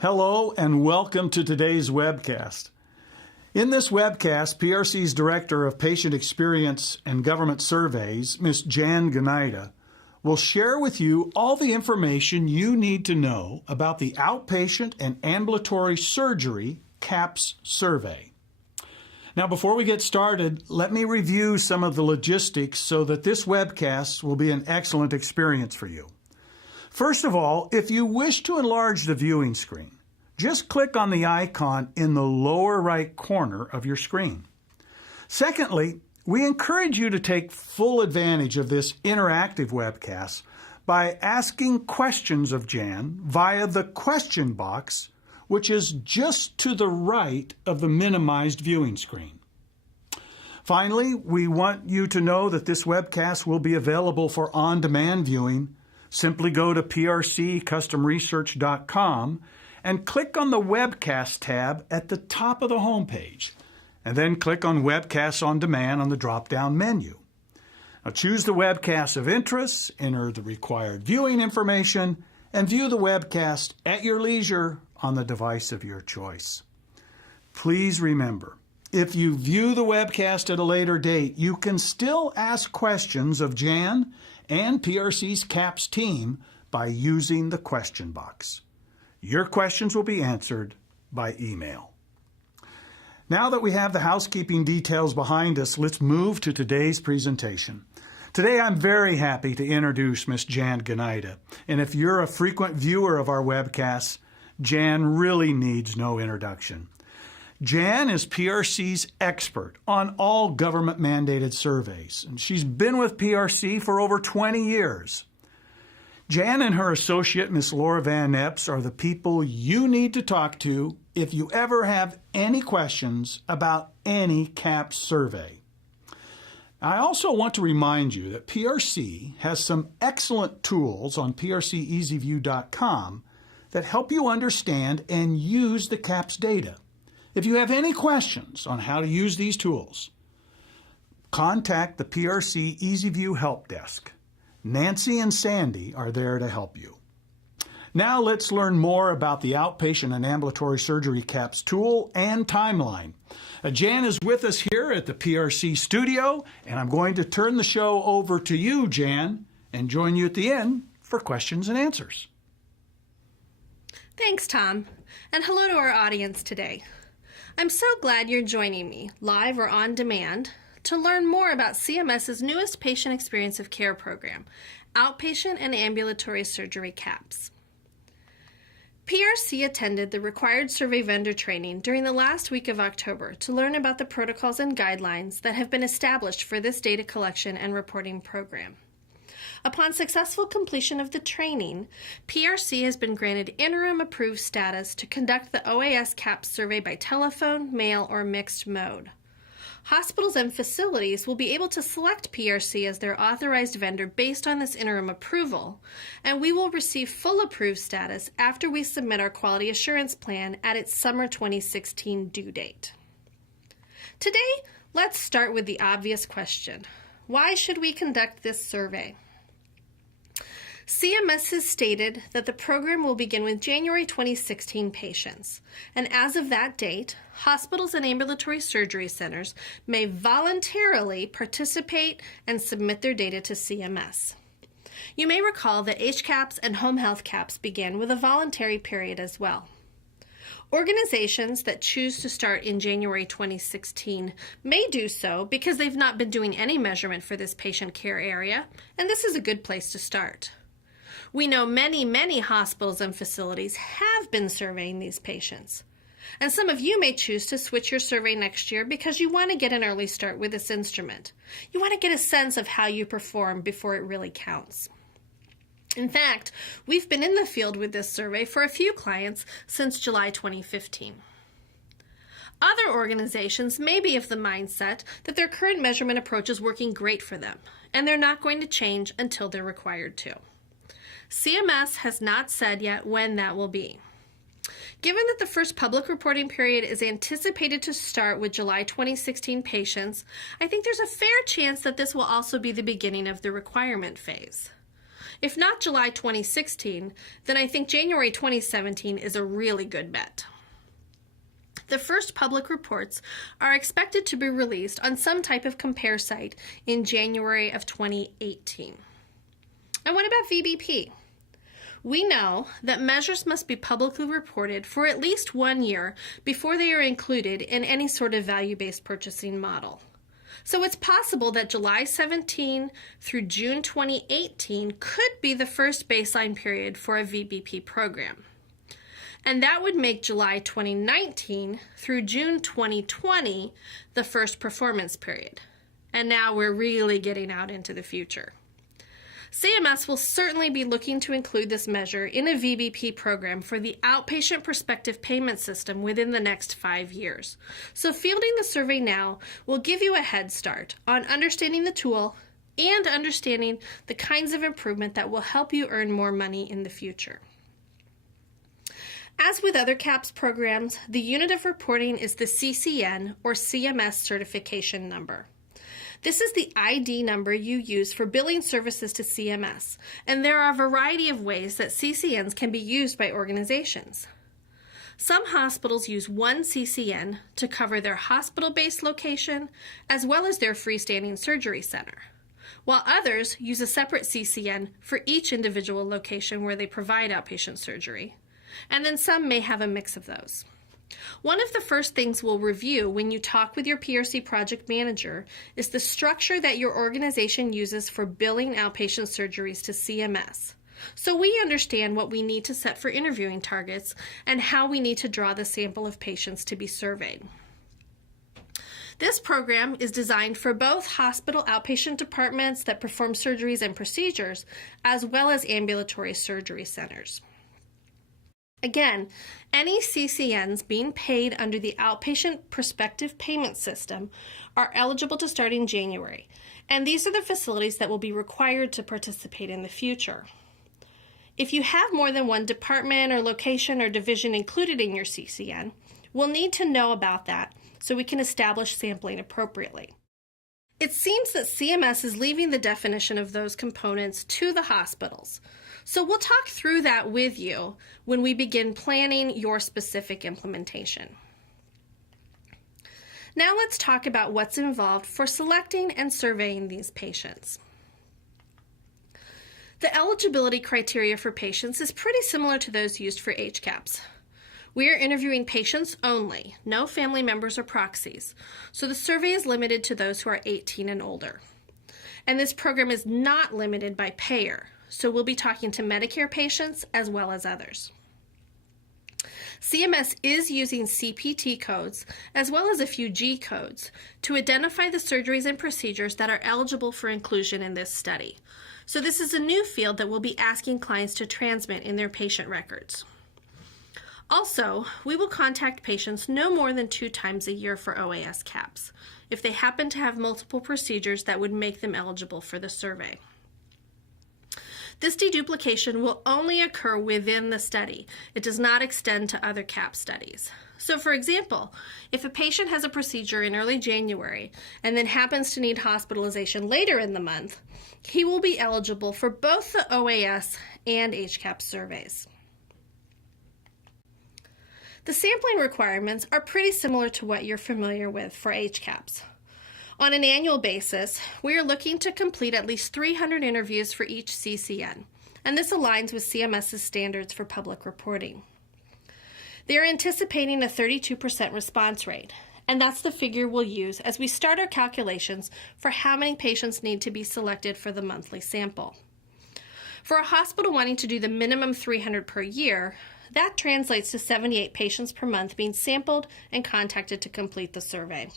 Hello and welcome to today's webcast. In this webcast, PRC's Director of Patient Experience and Government Surveys, Ms. Jan Gnida, will share with you all the information you need to know about the Outpatient and Ambulatory Surgery CAHPS survey. Now, before we get started, let me review some of the logistics so that this webcast will be an excellent experience for you. First of all, if you wish to enlarge the viewing screen, just click on the icon in the lower right corner of your screen. Secondly, we encourage you to take full advantage of this interactive webcast by asking questions of Jan via the question box, which is just to the right of the minimized viewing screen. Finally, we want you to know that this webcast will be available for on-demand viewing. Simply go to prccustomresearch.com and click on the Webcast tab at the top of the homepage, and then click on Webcasts on Demand on the drop-down menu. Now choose the webcast of interest, enter the required viewing information, and view the webcast at your leisure on the device of your choice. Please remember, if you view the webcast at a later date, you can still ask questions of Jan and PRC's CAHPS team by using the question box. Your questions will be answered by email. Now that we have the housekeeping details behind us, let's move to today's presentation. Today I'm very happy to introduce Ms. Jan Gnida, and if you're a frequent viewer of our webcasts, Jan really needs no introduction. Jan is PRC's expert on all government-mandated surveys, and she's been with PRC for over 20 years. Jan and her associate, Ms. Laura Van Epps, are the people you need to talk to if you ever have any questions about any CAHPS survey. I also want to remind you that PRC has some excellent tools on prceasyview.com that help you understand and use the CAHPS data. If you have any questions on how to use these tools, contact the PRC EasyView Help Desk. Nancy and Sandy are there to help you. Now let's learn more about the Outpatient and Ambulatory Surgery CAHPS tool and timeline. Jan is with us here at the PRC studio, and I'm going to turn the show over to you, Jan, and join you at the end for questions and answers. Thanks, Tom, and hello to our audience today. I'm so glad you're joining me, live or on demand, to learn more about CMS's newest patient experience of care program, Outpatient and Ambulatory Surgery CAHPS. PRC attended the required survey vendor training during the last week of October to learn about the protocols and guidelines that have been established for this data collection and reporting program. Upon successful completion of the training, PRC has been granted interim approved status to conduct the OAS CAHPS survey by telephone, mail, or mixed mode. Hospitals and facilities will be able to select PRC as their authorized vendor based on this interim approval, and we will receive full approved status after we submit our quality assurance plan at its summer 2016 due date. Today, let's start with the obvious question. Why should we conduct this survey? CMS has stated that the program will begin with January 2016 patients, and as of that date, hospitals and ambulatory surgery centers may voluntarily participate and submit their data to CMS. You may recall that HCAHPS and home health CAHPS began with a voluntary period as well. Organizations that choose to start in January 2016 may do so because they've not been doing any measurement for this patient care area, and this is a good place to start. We know many hospitals and facilities have been surveying these patients. And some of you may choose to switch your survey next year because you want to get an early start with this instrument. You want to get a sense of how you perform before it really counts. In fact, we've been in the field with this survey for a few clients since July 2015. Other organizations may be of the mindset that their current measurement approach is working great for them, and they're not going to change until they're required to. CMS has not said yet when that will be. Given that the first public reporting period is anticipated to start with July 2016 patients, I think there's a fair chance that this will also be the beginning of the requirement phase. If not July 2016, then I think January 2017 is a really good bet. The first public reports are expected to be released on some type of compare site in January of 2018. And what about VBP? We know that measures must be publicly reported for at least 1 year before they are included in any sort of value-based purchasing model. So it's possible that July 17 through June 2018 could be the first baseline period for a VBP program. And that would make July 2019 through June 2020 the first performance period. And now we're really getting out into the future. CMS will certainly be looking to include this measure in a VBP program for the outpatient prospective payment system within the next 5 years. So fielding the survey now will give you a head start on understanding the tool and understanding the kinds of improvement that will help you earn more money in the future. As with other CAHPS programs, the unit of reporting is the CCN or CMS certification number. This is the ID number you use for billing services to CMS, and there are a variety of ways that CCNs can be used by organizations. Some hospitals use one CCN to cover their hospital-based location as well as their freestanding surgery center, while others use a separate CCN for each individual location where they provide outpatient surgery, and then some may have a mix of those. One of the first things we'll review when you talk with your PRC project manager is the structure that your organization uses for billing outpatient surgeries to CMS, so we understand what we need to set for interviewing targets and how we need to draw the sample of patients to be surveyed. This program is designed for both hospital outpatient departments that perform surgeries and procedures, as well as ambulatory surgery centers. Again, any CCNs being paid under the outpatient prospective payment system are eligible to start in January, and these are the facilities that will be required to participate in the future. If you have more than one department or location or division included in your CCN, we'll need to know about that so we can establish sampling appropriately. It seems that CMS is leaving the definition of those components to the hospitals. So we'll talk through that with you when we begin planning your specific implementation. Now let's talk about what's involved for selecting and surveying these patients. The eligibility criteria for patients is pretty similar to those used for HCAHPS. We are interviewing patients only, no family members or proxies, so the survey is limited to those who are 18 and older. And this program is not limited by payer, so we'll be talking to Medicare patients as well as others. CMS is using CPT codes as well as a few G codes to identify the surgeries and procedures that are eligible for inclusion in this study. So this is a new field that we'll be asking clients to transmit in their patient records. Also, we will contact patients no more than 2 times a year for OAS CAHPS if they happen to have multiple procedures that would make them eligible for the survey. This deduplication will only occur within the study. It does not extend to other CAHPS studies. So for example, if a patient has a procedure in early January and then happens to need hospitalization later in the month, he will be eligible for both the OAS and HCAHPS surveys. The sampling requirements are pretty similar to what you're familiar with for HCAHPS. On an annual basis, we are looking to complete at least 300 interviews for each CCN, and this aligns with CMS's standards for public reporting. They are anticipating a 32% response rate, and that's the figure we'll use as we start our calculations for how many patients need to be selected for the monthly sample. For a hospital wanting to do the minimum 300 per year, that translates to 78 patients per month being sampled and contacted to complete the survey.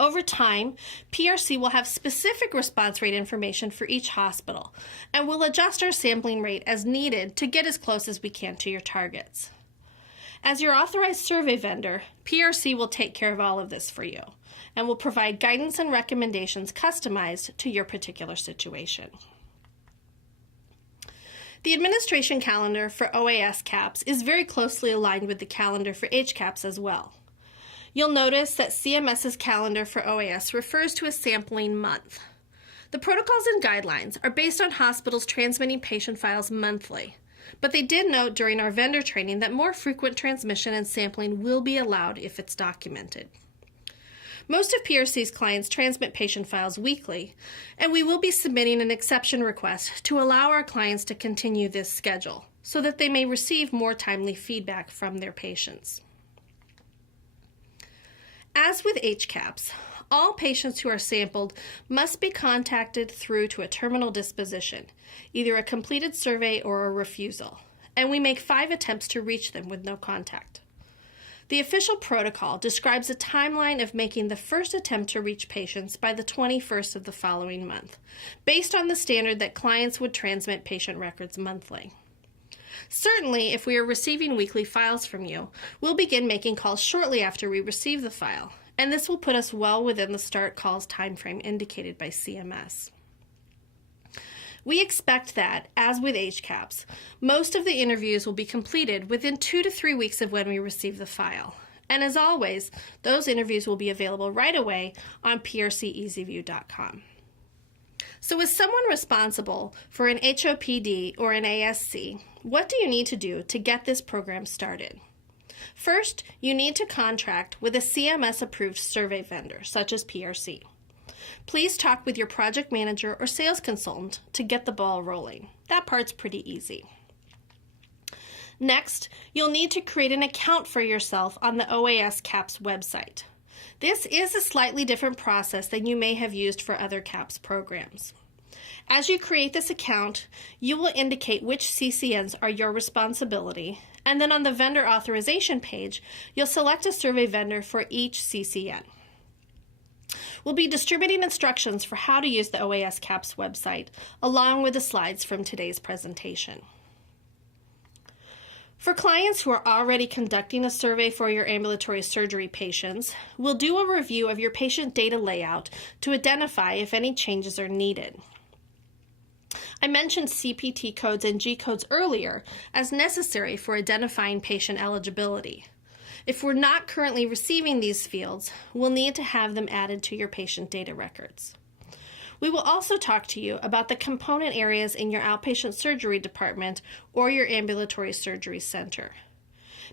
Over time, PRC will have specific response rate information for each hospital, and we'll adjust our sampling rate as needed to get as close as we can to your targets. As your authorized survey vendor, PRC will take care of all of this for you, and will provide guidance and recommendations customized to your particular situation. The administration calendar for OAS CAHPS is very closely aligned with the calendar for HCAHPS as well. You'll notice that CMS's calendar for OAS refers to a sampling month. The protocols and guidelines are based on hospitals transmitting patient files monthly, but they did note during our vendor training that more frequent transmission and sampling will be allowed if it's documented. Most of PRC's clients transmit patient files weekly, and we will be submitting an exception request to allow our clients to continue this schedule so that they may receive more timely feedback from their patients. As with HCAHPS, all patients who are sampled must be contacted through to a terminal disposition, either a completed survey or a refusal, and we make 5 attempts to reach them with no contact. The official protocol describes a timeline of making the first attempt to reach patients by the 21st of the following month, based on the standard that clients would transmit patient records monthly. Certainly, if we are receiving weekly files from you, we'll begin making calls shortly after we receive the file, and this will put us well within the start calls timeframe indicated by CMS. We expect that, as with HCAHPS, most of the interviews will be completed within 2 to 3 weeks of when we receive the file. And as always, those interviews will be available right away on prceasyview.com. So as someone responsible for an HOPD or an ASC, what do you need to do to get this program started? First, you need to contract with a CMS-approved survey vendor, such as PRC. Please talk with your project manager or sales consultant to get the ball rolling. That part's pretty easy. Next, you'll need to create an account for yourself on the OAS CAHPS website. This is a slightly different process than you may have used for other CAHPS programs. As you create this account, you will indicate which CCNs are your responsibility, and then on the vendor authorization page, you'll select a survey vendor for each CCN. We'll be distributing instructions for how to use the OAS CAHPS website, along with the slides from today's presentation. For clients who are already conducting a survey for your ambulatory surgery patients, we'll do a review of your patient data layout to identify if any changes are needed. I mentioned CPT codes and G codes earlier as necessary for identifying patient eligibility. If we're not currently receiving these fields, we'll need to have them added to your patient data records. We will also talk to you about the component areas in your outpatient surgery department or your ambulatory surgery center.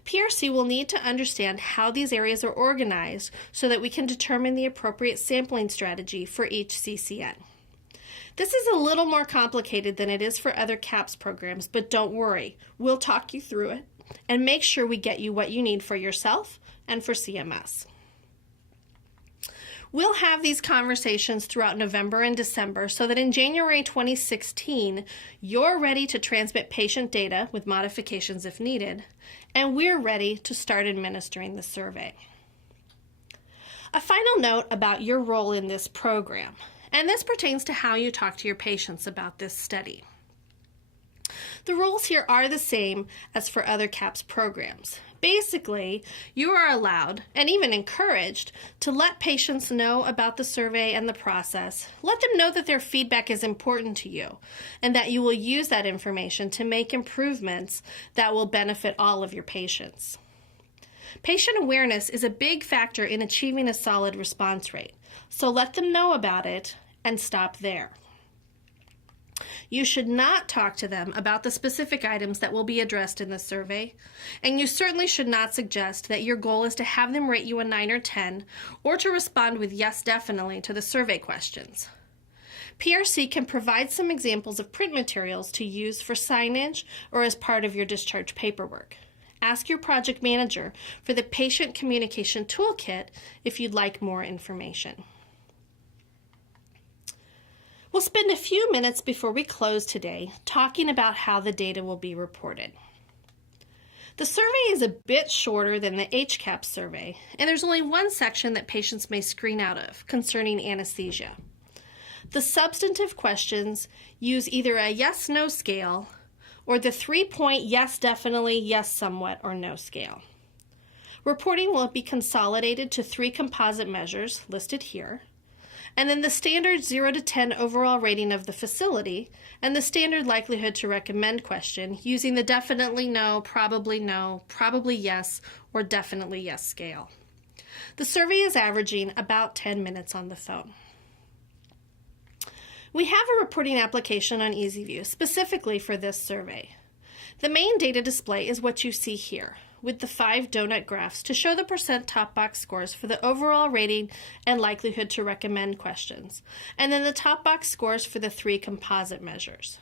PRC will need to understand how these areas are organized so that we can determine the appropriate sampling strategy for each CCN. This is a little more complicated than it is for other CAHPS programs, but don't worry, we'll talk you through it and make sure we get you what you need for yourself and for CMS. We'll have these conversations throughout November and December so that in January 2016, you're ready to transmit patient data with modifications if needed, and we're ready to start administering the survey. A final note about your role in this program, and this pertains to how you talk to your patients about this study. The rules here are the same as for other CAHPS programs. Basically, you are allowed, and even encouraged, to let patients know about the survey and the process. Let them know that their feedback is important to you, and that you will use that information to make improvements that will benefit all of your patients. Patient awareness is a big factor in achieving a solid response rate, so let them know about it and stop there. You should not talk to them about the specific items that will be addressed in the survey, and you certainly should not suggest that your goal is to have them rate you a 9 or 10, or to respond with yes, definitely to the survey questions. PRC can provide some examples of print materials to use for signage or as part of your discharge paperwork. Ask your project manager for the Patient Communication Toolkit if you'd like more information. We'll spend a few minutes before we close today talking about how the data will be reported. The survey is a bit shorter than the HCAHPS survey, and there's only one section that patients may screen out of concerning anesthesia. The substantive questions use either a yes-no scale or the 3-point yes definitely, yes somewhat, or no scale. Reporting will be consolidated to 3 composite measures listed here, and then the standard 0 to 10 overall rating of the facility, and the standard likelihood to recommend question using the definitely no, probably yes, or definitely yes scale. The survey is averaging about 10 minutes on the phone. We have a reporting application on EasyView specifically for this survey. The main data display is what you see here, with the 5 donut graphs to show the percent top box scores for the overall rating and likelihood to recommend questions, and then the top box scores for the 3 composite measures.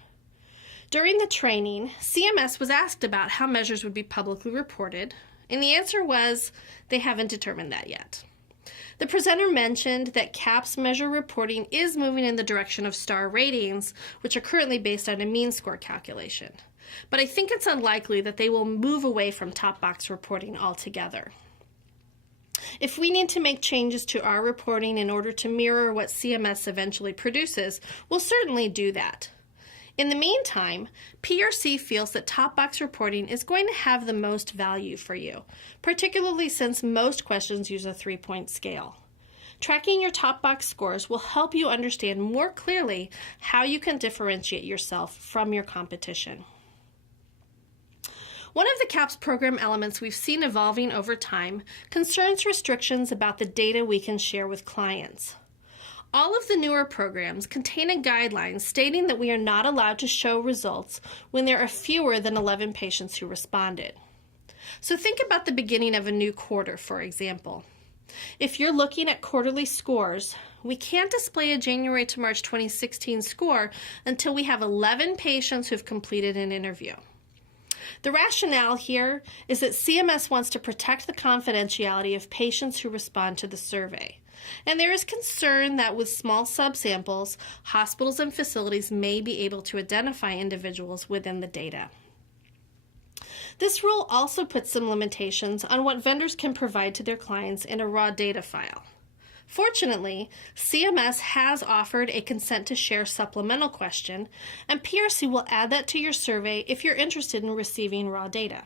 During the training, CMS was asked about how measures would be publicly reported, and the answer was they haven't determined that yet. The presenter mentioned that CAHPS measure reporting is moving in the direction of star ratings, which are currently based on a mean score calculation. But I think it's unlikely that they will move away from top box reporting altogether. If we need to make changes to our reporting in order to mirror what CMS eventually produces, we'll certainly do that. In the meantime, PRC feels that top box reporting is going to have the most value for you, particularly since most questions use a 3-point scale. Tracking your top box scores will help you understand more clearly how you can differentiate yourself from your competition. One of the CAHPS program elements we've seen evolving over time concerns restrictions about the data we can share with clients. All of the newer programs contain a guideline stating that we are not allowed to show results when there are fewer than 11 patients who responded. So think about the beginning of a new quarter, for example. If you're looking at quarterly scores, we can't display a January to March 2016 score until we have 11 patients who've completed an interview. The rationale here is that CMS wants to protect the confidentiality of patients who respond to the survey. And there is concern that with small subsamples, hospitals and facilities may be able to identify individuals within the data. This rule also puts some limitations on what vendors can provide to their clients in a raw data file. Fortunately, CMS has offered a consent to share supplemental question, and PRC will add that to your survey if you're interested in receiving raw data.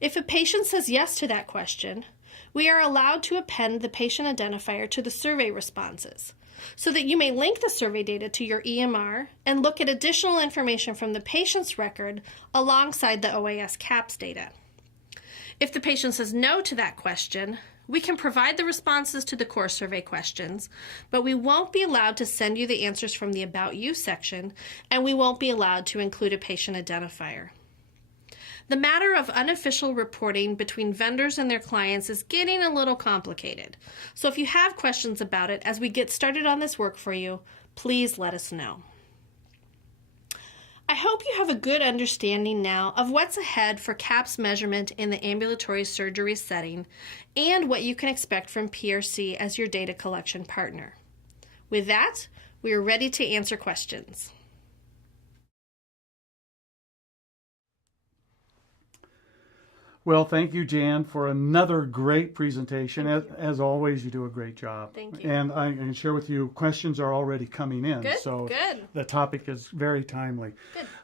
If a patient says yes to that question, we are allowed to append the patient identifier to the survey responses, so that you may link the survey data to your EMR and look at additional information from the patient's record alongside the OAS CAHPS data. If the patient says no to that question, we can provide the responses to the core survey questions, but we won't be allowed to send you the answers from the About You section, and we won't be allowed to include a patient identifier. The matter of unofficial reporting between vendors and their clients is getting a little complicated. So if you have questions about it as we get started on this work for you, please let us know. I hope you have a good understanding now of what's ahead for CAHPS measurement in the ambulatory surgery setting and what you can expect from PRC as your data collection partner. With that, we are ready to answer questions. Well, thank you, Jan, for another great presentation. As always, you do a great job. Thank you. And I can share with you, questions are already coming in. Good, so good. The topic is very timely.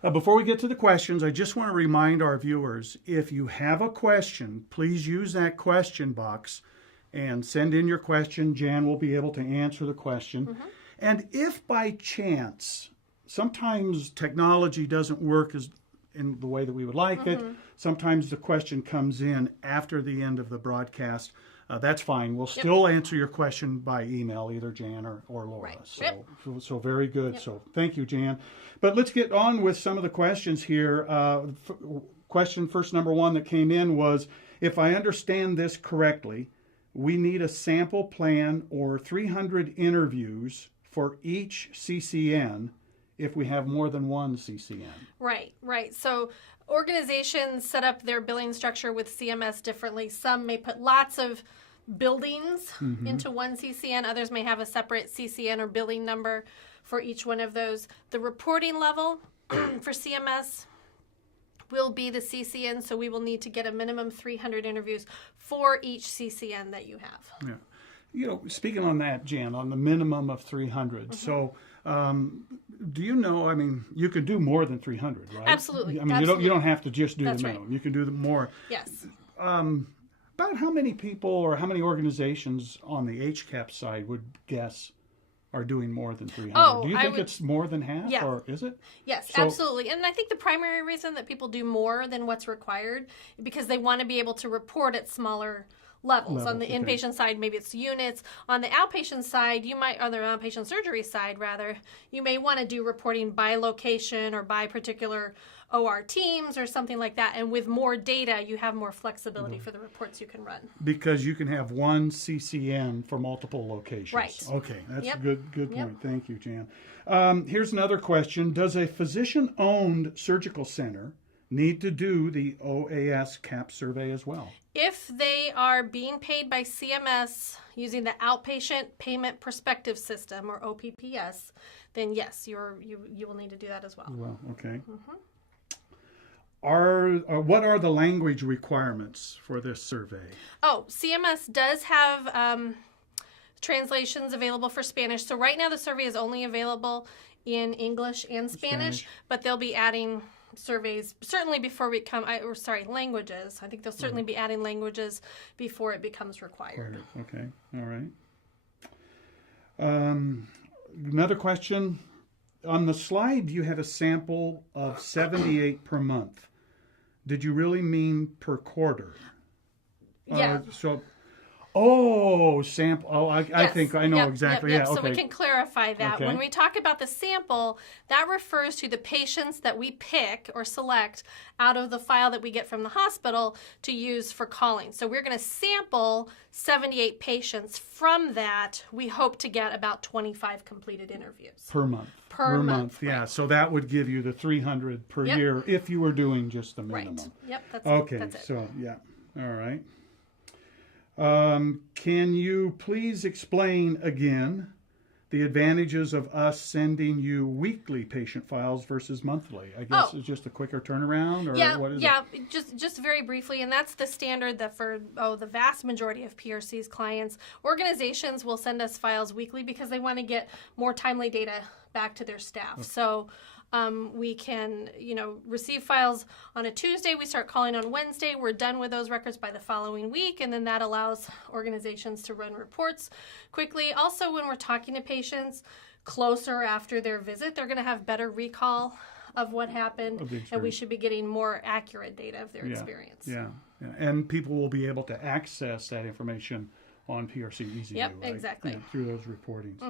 Good. Before we get to the questions, I just want to remind our viewers, if you have a question, please use that question box and send in your question. Jan will be able to answer the question. Mm-hmm. And if by chance, sometimes technology doesn't work as in the way that we would like it. Sometimes the question comes in after the end of the broadcast. That's fine. We'll still answer your question by email, either Jan or Laura. Right. So very good. So thank you, Jan. But let's get on with some of the questions here. Question first, number one that came in was, if I understand this correctly, we need a sample plan or 300 interviews for each CCN if we have more than one CCN. Right. So organizations set up their billing structure with CMS differently. Some may put lots of buildings into one CCN. Others may have a separate CCN or billing number for each one of those. The reporting level for CMS will be the CCN, so we will need to get a minimum 300 interviews for each CCN that you have. Yeah. You know, speaking on that, Jan, on the minimum of 300, so do you know, I mean, you could do more than 300, right? Absolutely. I mean, you don't have to just do That's the minimum. right. You can do more. Yes. About how many people or how many organizations on the HCAHPS side would guess are doing more than 300? Do you think it's more than half, or is it? Yes, absolutely. And I think the primary reason that people do more than what's required is because they want to be able to report at smaller levels. On the okay. inpatient side, maybe it's units. On the outpatient side, on the outpatient surgery side, rather, you may want to do reporting by location or by particular OR teams or something like that. And with more data, you have more flexibility for the reports you can run. Because you can have one CCN for multiple locations. Right. Okay, that's Yep. a good Yep. point. Thank you, Jan. Here's another question. Does a physician-owned surgical center need to do the OAS CAHPS survey as well? If they are being paid by CMS using the Outpatient Payment Prospective System, or OPPS, then yes, you will need to do that as well. Well, okay. What are the language requirements for this survey? Oh, CMS does have translations available for Spanish. So right now the survey is only available in English and Spanish. But they'll be adding surveys certainly before we come, languages. I think they'll certainly be adding languages before it becomes required. Okay, all right. Another question. On the slide, you had a sample of 78 per month. Did you really mean per quarter? Yeah. Sample. Oh, I think I know exactly. Yep. Yeah, okay. So we can clarify that. Okay. When we talk about the sample, that refers to the patients that we pick or select out of the file that we get from the hospital to use for calling. So we're going to sample 78 patients. From that, we hope to get about 25 completed interviews. Per month. Per month, yeah. right. So that would give you the 300 per year if you were doing just the minimum. Right. Yep. That's it. So, yeah. All right. Can you please explain again the advantages of us sending you weekly patient files versus monthly? I guess it's just a quicker turnaround, or what is it? Just very briefly, and that's the standard that for the vast majority of PRC's clients, organizations will send us files weekly because they want to get more timely data back to their staff. Okay. So we can, receive files on a Tuesday. We start calling on Wednesday. We're done with those records by the following week, and then that allows organizations to run reports quickly. Also, when we're talking to patients closer after their visit, they're going to have better recall of what happened, and we should be getting more accurate data of their experience. Yeah, and people will be able to access that information on PRC EasyView. Yep, right? exactly. Through those reportings.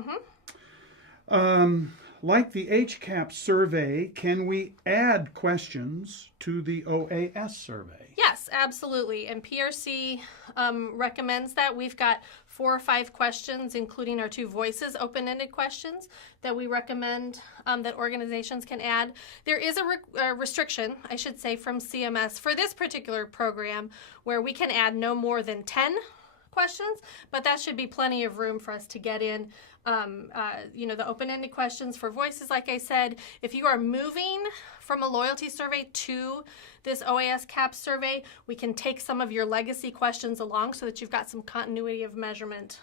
Like the HCAHPS survey, can we add questions to the OAS survey? Yes, absolutely. And PRC recommends that. We've got 4 or 5 questions, including our 2 voices open-ended questions that we recommend that organizations can add. There is a restriction, I should say, from CMS for this particular program where we can add no more than 10 questions, but that should be plenty of room for us to get in the open-ended questions for voices. Like I said, if you are moving from a loyalty survey to this OAS CAHPS survey, we can take some of your legacy questions along so that you've got some continuity of measurement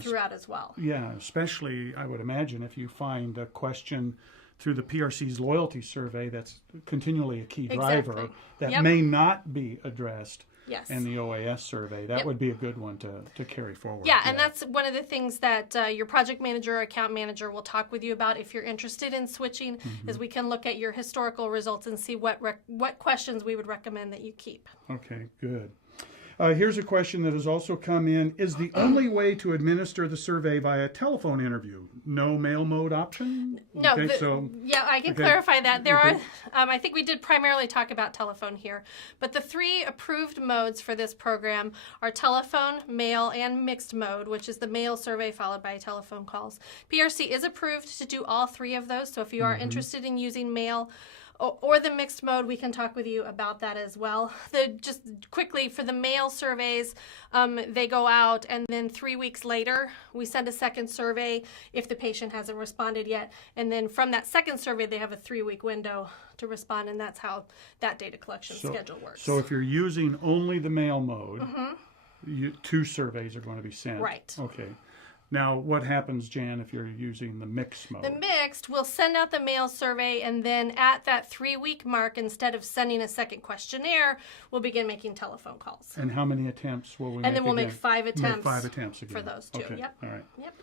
throughout as well. Yeah, especially I would imagine if you find a question through the PRC's loyalty survey that's continually a key driver that may not be addressed in the OAS survey. That would be a good one to carry forward. Yeah, and that's one of the things that your project manager or account manager will talk with you about if you're interested in switching, is we can look at your historical results and see what questions we would recommend that you keep. Okay, good. Here's a question that has also come in. Is the only way to administer the survey via telephone interview? No mail mode option? No. I can clarify that. There are, I think we did primarily talk about telephone here, but the 3 approved modes for this program are telephone, mail, and mixed mode, which is the mail survey followed by telephone calls. PRC is approved to do all 3 of those, so if you are interested in using mail or the mixed mode, we can talk with you about that as well. Just quickly, for the mail surveys, they go out, and then 3 weeks later, we send a second survey if the patient hasn't responded yet. And then from that second survey, they have a 3-week window to respond, and that's how that data collection schedule works. So if you're using only the mail mode, 2 surveys are going to be sent. Right. Okay. Now, what happens, Jan, if you're using the mixed mode? The mixed, we'll send out the mail survey, and then at that 3-week mark, instead of sending a second questionnaire, we'll begin making telephone calls. And how many attempts will we make? And then we'll make 5 attempts. Make 5 attempts again. For those 2. Okay. Yep. All right. Yep.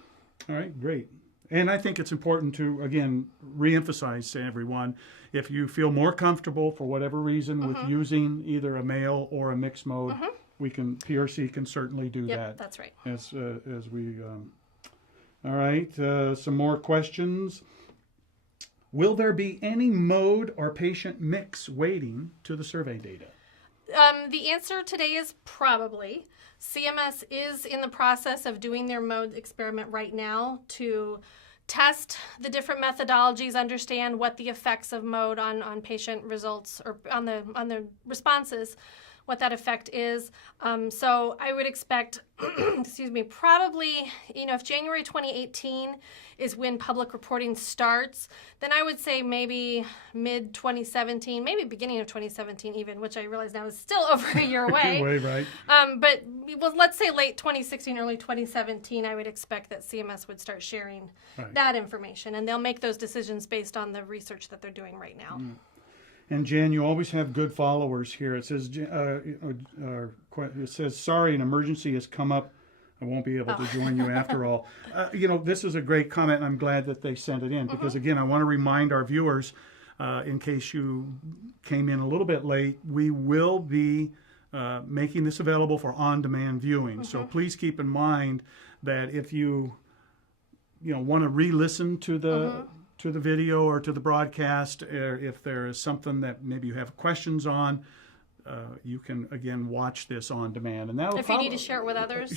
All right, great. And I think it's important to, again, reemphasize to everyone, if you feel more comfortable for whatever reason with using either a mail or a mixed mode, PRC can certainly do that. That's right. As we, all right, some more questions. Will there be any mode or patient mix weighting to the survey data? The answer today is probably. CMS is in the process of doing their mode experiment right now to test the different methodologies, understand what the effects of mode on patient results or on the responses, what that effect is. So I would expect, excuse me, probably, if January 2018 is when public reporting starts, then I would say maybe mid-2017, maybe beginning of 2017 even, which I realize now is still over a year away. Right. But let's say late 2016, early 2017, I would expect that CMS would start sharing that information, and they'll make those decisions based on the research that they're doing right now. And Jan, you always have good followers here. It says, sorry, an emergency has come up. I won't be able to join you after all. This is a great comment, and I'm glad that they sent it in because, again, I want to remind our viewers, in case you came in a little bit late, we will be making this available for on-demand viewing. So please keep in mind that if you want to re-listen to the video or to the broadcast, if there is something that maybe you have questions on, you can again watch this on demand, and that'll. If you need to share it with others,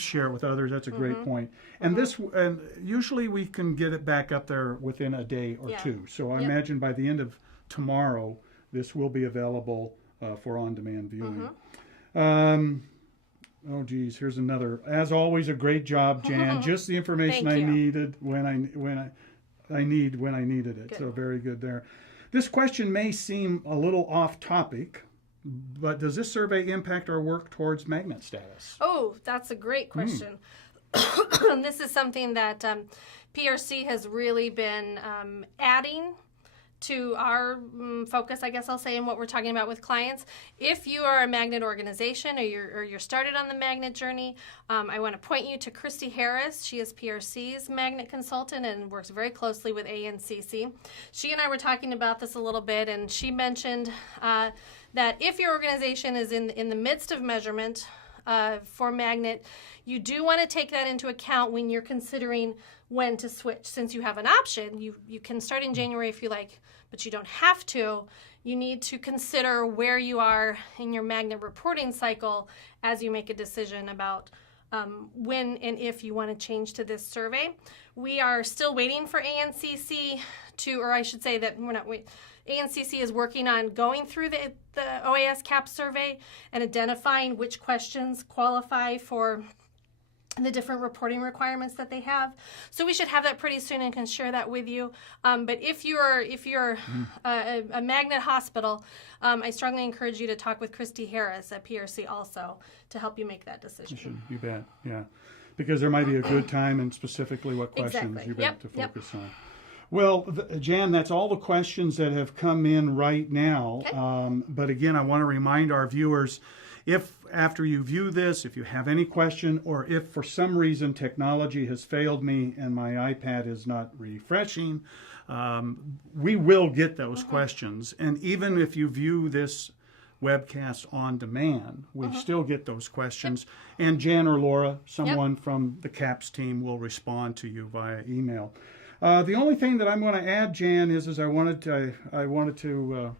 That's a great point. And and usually we can get it back up there within a day or two. So I imagine by the end of tomorrow, this will be available for on-demand viewing. Oh geez, here's another. As always, a great job, Jan. Just the information I needed when I needed it. Good. So very good there. This question may seem a little off topic, but does this survey impact our work towards magnet status? Oh, that's a great question. This is something that PRC has really been adding to our focus, I guess I'll say, in what we're talking about with clients. If you are a magnet organization or you're started on the magnet journey, I want to point you to Christy Harris. She is PRC's magnet consultant and works very closely with ANCC. She and I were talking about this a little bit, and she mentioned that if your organization is in the midst of measurement for magnet, you do want to take that into account when you're considering when to switch. Since you have an option, you can start in January if you like, but you don't have to. You need to consider where you are in your magnet reporting cycle as you make a decision about when and if you want to change to this survey. We are still waiting for ANCC or I should say that we're not waiting. ANCC is working on going through the OAS CAHPS survey and identifying which questions qualify for the different reporting requirements that they have. So we should have that pretty soon and can share that with you. But if you're a magnet hospital, I strongly encourage you to talk with Christy Harris at PRC also to help you make that decision. You bet, yeah. Because there might be a good time and specifically what questions you bet to focus on. Well, Jan, that's all the questions that have come in right now. Okay. But again, I want to remind our viewers, if after you view this, if you have any question, or if for some reason technology has failed me and my iPad is not refreshing, we will get those questions. And even if you view this webcast on demand, we still get those questions. Yep. And Jan or Laura, someone from the CAHPS team, will respond to you via email. The only thing that I'm going to add, Jan, is I wanted to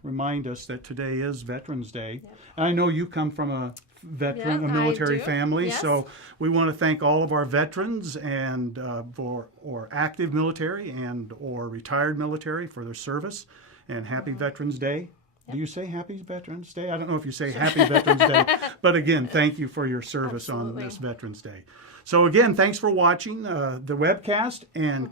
remind us that today is Veterans Day. Yep. I know you come from a military family, so we want to thank all of our veterans and or active military and or retired military for their service, and happy Veterans Day. Yep. Do you say Happy Veterans Day? I don't know if you say Happy Veterans Day, but again, thank you for your service on this Veterans Day. So again, thanks for watching the webcast, and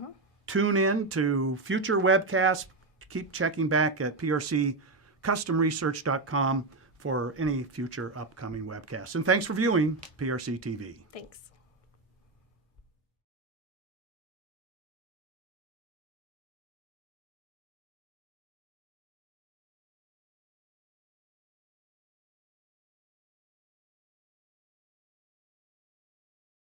tune in to future webcasts. Keep checking back at prccustomresearch.com for any future upcoming webcasts. And thanks for viewing PRC TV. Thanks.